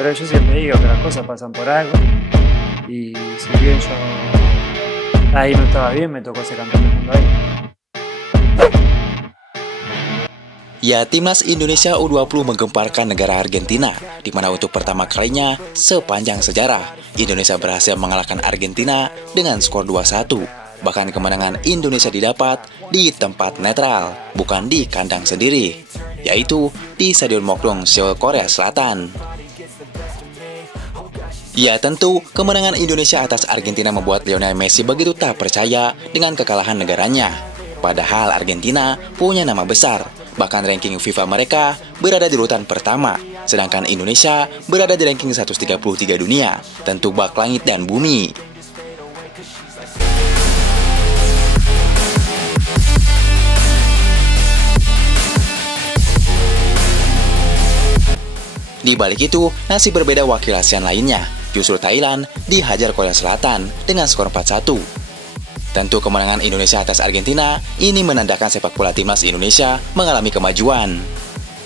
Pero yo siempre digo que las cosas pasan por algo. Y si bien yo ahí no estaba bien, me tocó ser campeón del mundo ahí. Ya, Timnas Indonesia U20 menggemparkan negara Argentina, di mana untuk pertama kalinya sepanjang sejarah, Indonesia berhasil mengalahkan Argentina dengan skor 2-1. Bahkan kemenangan Indonesia didapat di tempat netral, bukan di kandang sendiri, yaitu di Stadion Mokdong, Seoul, Korea Selatan. Ya, tentu kemenangan Indonesia atas Argentina membuat Lionel Messi begitu tak percaya dengan kekalahan negaranya. Padahal Argentina punya nama besar, bahkan ranking FIFA mereka berada di urutan pertama, sedangkan Indonesia berada di ranking 133 dunia, tentu bak langit dan bumi. Di balik itu, nasib berbeda wakil ASEAN lainnya. Justru Thailand dihajar Korea Selatan dengan skor 4-1. Tentu kemenangan Indonesia atas Argentina ini menandakan sepak bola timnas Indonesia mengalami kemajuan.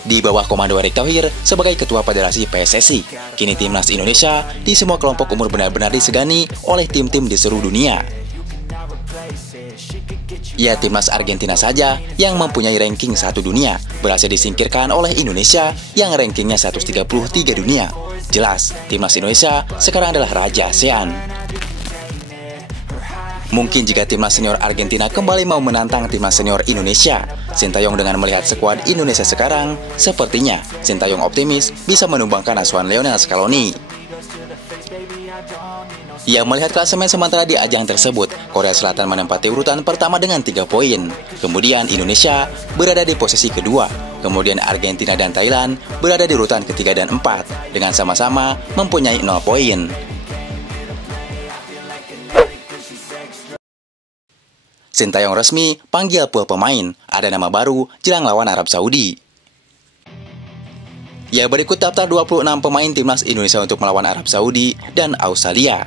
Di bawah komando Erick Thohir sebagai ketua federasi PSSI, kini timnas Indonesia di semua kelompok umur benar-benar disegani oleh tim-tim di seluruh dunia. Ya, timnas Argentina saja yang mempunyai ranking 1 dunia berhasil disingkirkan oleh Indonesia yang rankingnya 133 dunia. Jelas, timnas Indonesia sekarang adalah raja ASEAN. Mungkin jika timnas senior Argentina kembali mau menantang timnas senior Indonesia, Sintayong dengan melihat skuad Indonesia sekarang, sepertinya Sintayong optimis bisa menumbangkan asuhan Lionel Scaloni. Ia melihat klasemen sementara di ajang tersebut, Korea Selatan menempati urutan pertama dengan 3 poin. Kemudian Indonesia berada di posisi kedua. Kemudian Argentina dan Thailand berada di urutan ketiga dan 4 dengan sama-sama mempunyai 0 poin. Sintayong resmi panggil pool pemain, ada nama baru jelang lawan Arab Saudi. Ya, berikut daftar 26 pemain timnas Indonesia untuk melawan Arab Saudi dan Australia.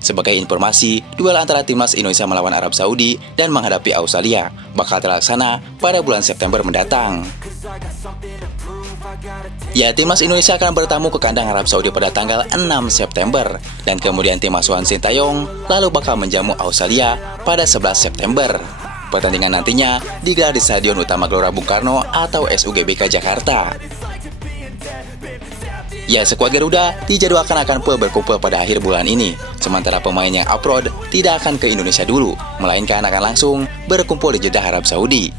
Sebagai informasi, duel antara timnas Indonesia melawan Arab Saudi dan menghadapi Australia bakal terlaksana pada bulan September mendatang. Ya, timnas Indonesia akan bertamu ke kandang Arab Saudi pada tanggal 6 September dan kemudian tim asuhan Sintayong lalu bakal menjamu Australia pada 11 September. Pertandingan nantinya digelar di Stadion Utama Gelora Bung Karno atau SUGBK Jakarta. Ya, skuad Garuda dijadwalkan akan berkumpul pada akhir bulan ini. Sementara pemain yang abroad tidak akan ke Indonesia dulu, melainkan akan langsung berkumpul di Jeddah, Arab Saudi.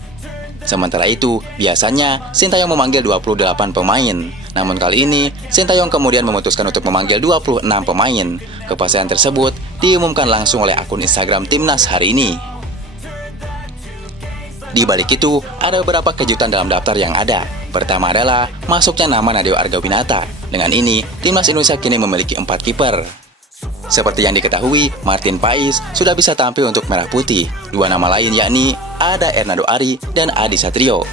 Sementara itu, biasanya Sintayong memanggil 28 pemain. Namun kali ini, Sintayong kemudian memutuskan untuk memanggil 26 pemain. Kepastian tersebut diumumkan langsung oleh akun Instagram Timnas hari ini. Di balik itu, ada beberapa kejutan dalam daftar yang ada. Pertama adalah masuknya nama Nadeo Argawinata. Dengan ini, timnas Indonesia kini memiliki 4 kiper. Seperti yang diketahui, Martin Pais sudah bisa tampil untuk Merah Putih. 2 nama lain yakni ada Hernando Ari dan Adi Satrio.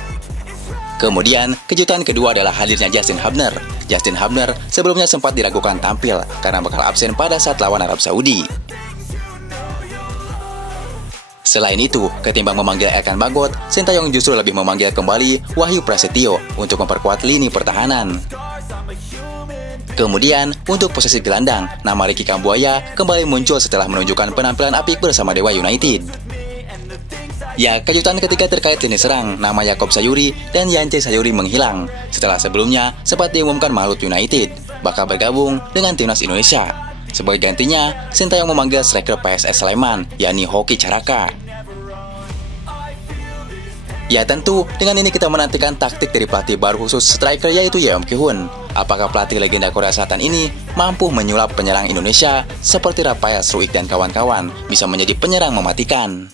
Kemudian, kejutan kedua adalah hadirnya Justin Hubner. Justin Hubner sebelumnya sempat diragukan tampil karena bakal absen pada saat lawan Arab Saudi. Selain itu, ketimbang memanggil Elkan Bagot, Sintayong justru lebih memanggil kembali Wahyu Prasetyo untuk memperkuat lini pertahanan. Kemudian, untuk posisi gelandang, nama Ricky Kambuaya kembali muncul setelah menunjukkan penampilan apik bersama Dewa United. Ya, kejutan ketiga terkait lini serang, nama Yakob Sayuri dan Yance Sayuri menghilang setelah sebelumnya sempat diumumkan Malut United bakal bergabung dengan timnas Indonesia. Sebagai gantinya, Sintayong memanggil striker PSS Sleman, yakni Hoki Caraka. Ya, tentu dengan ini kita menantikan taktik dari pelatih baru khusus striker yaitu Yeom Ki-hun. Apakah pelatih legenda Korea Selatan ini mampu menyulap penyerang Indonesia seperti Rafael Struijk dan kawan-kawan bisa menjadi penyerang mematikan?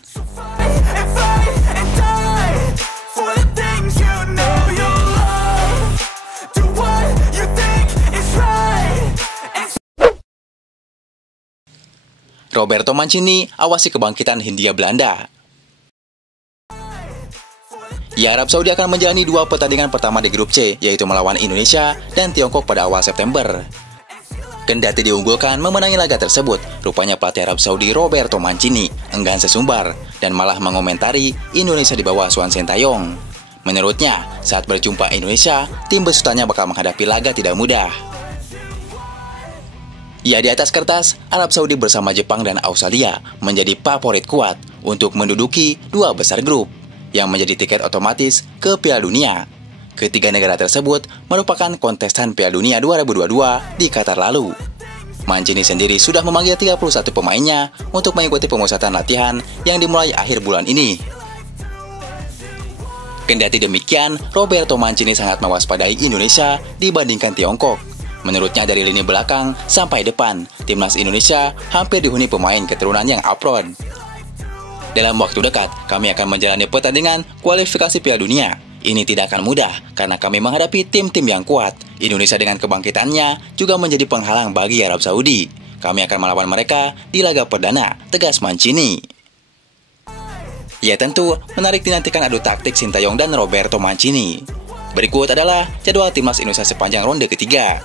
Roberto Mancini awasi kebangkitan Hindia Belanda. Ya, Arab Saudi akan menjalani 2 pertandingan pertama di grup C, yaitu melawan Indonesia dan Tiongkok pada awal September. Kendati diunggulkan memenangi laga tersebut, rupanya pelatih Arab Saudi Roberto Mancini enggan sesumbar dan malah mengomentari Indonesia di bawah asuhan Sintayong. Menurutnya, saat berjumpa Indonesia, tim besutannya bakal menghadapi laga tidak mudah. Ya, di atas kertas, Arab Saudi bersama Jepang dan Australia menjadi favorit kuat untuk menduduki 2 besar grup yang menjadi tiket otomatis ke Piala Dunia. Ketiga negara tersebut merupakan kontestan Piala Dunia 2022 di Qatar lalu. Mancini sendiri sudah memanggil 31 pemainnya untuk mengikuti pemusatan latihan yang dimulai akhir bulan ini. Kendati demikian, Roberto Mancini sangat mewaspadai Indonesia dibandingkan Tiongkok. Menurutnya dari lini belakang sampai depan, timnas Indonesia hampir dihuni pemain keturunan yang abroad. Dalam waktu dekat, kami akan menjalani pertandingan kualifikasi Piala Dunia. Ini tidak akan mudah karena kami menghadapi tim-tim yang kuat. Indonesia dengan kebangkitannya juga menjadi penghalang bagi Arab Saudi. Kami akan melawan mereka di laga perdana, tegas Mancini. Ya tentu, menarik dinantikan adu taktik Sintayong dan Roberto Mancini. Berikut adalah jadwal timnas Indonesia sepanjang ronde ketiga.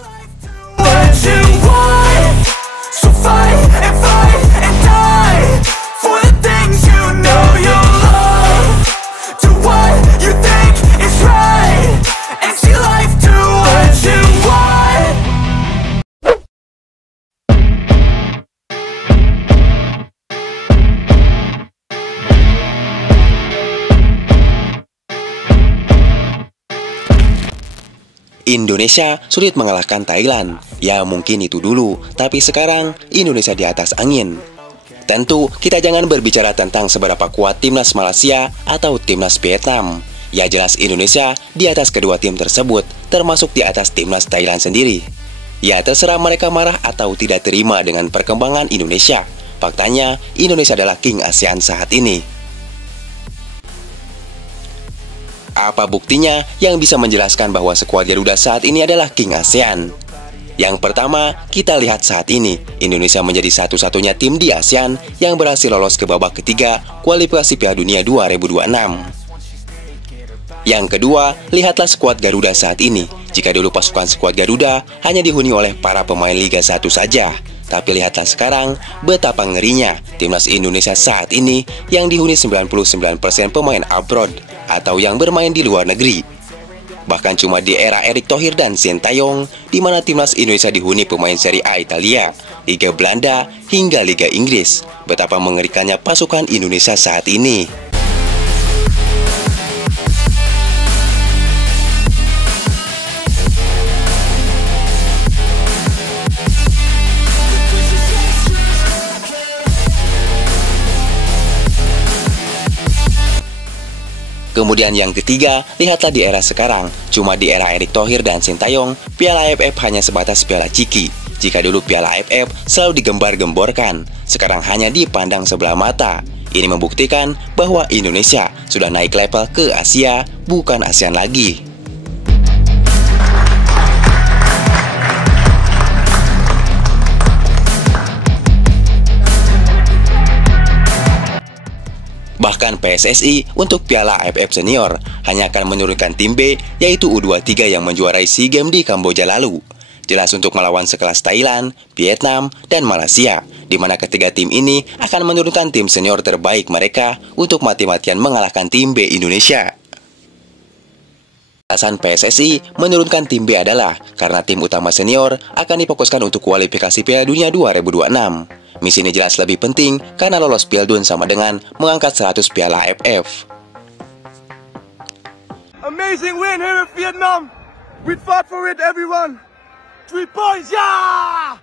Indonesia sulit mengalahkan Thailand. Ya mungkin itu dulu, tapi sekarang Indonesia di atas angin. Tentu kita jangan berbicara tentang seberapa kuat timnas Malaysia atau timnas Vietnam. Ya jelas Indonesia di atas kedua tim tersebut, termasuk di atas timnas Thailand sendiri. Ya terserah mereka marah atau tidak terima dengan perkembangan Indonesia. Faktanya Indonesia adalah King ASEAN saat ini. Apa buktinya yang bisa menjelaskan bahwa skuad Garuda saat ini adalah King ASEAN? Yang pertama, kita lihat saat ini, Indonesia menjadi satu-satunya tim di ASEAN yang berhasil lolos ke babak ketiga kualifikasi Piala Dunia 2026. Yang kedua, lihatlah skuad Garuda saat ini. Jika dulu pasukan skuad Garuda hanya dihuni oleh para pemain Liga 1 saja, tapi lihatlah sekarang betapa ngerinya timnas Indonesia saat ini yang dihuni 99% pemain abroad atau yang bermain di luar negeri. Bahkan cuma di era Erick Thohir dan Sintayong, di mana timnas Indonesia dihuni pemain Serie A Italia, Liga Belanda, hingga Liga Inggris. Betapa mengerikannya pasukan Indonesia saat ini. Kemudian yang ketiga, lihatlah di era sekarang. Cuma di era Erick Thohir dan Sintayong, Piala AFF hanya sebatas Piala Ciki. Jika dulu Piala AFF selalu digembar-gemborkan, sekarang hanya dipandang sebelah mata. Ini membuktikan bahwa Indonesia sudah naik level ke Asia, bukan ASEAN lagi. Bahkan PSSI untuk Piala AFF Senior hanya akan menurunkan tim B, yaitu U23 yang menjuarai SEA Games di Kamboja lalu. Jelas untuk melawan sekelas Thailand, Vietnam, dan Malaysia, di mana ketiga tim ini akan menurunkan tim senior terbaik mereka untuk mati-matian mengalahkan tim B Indonesia. Alasan PSSI menurunkan tim B adalah karena tim utama senior akan difokuskan untuk kualifikasi Piala Dunia 2026. Misi ini jelas lebih penting karena lolos Piala Dunia sama dengan mengangkat 100 Piala AFF. Amazing win here in Vietnam. We fought for it, everyone. 3 points, yeah!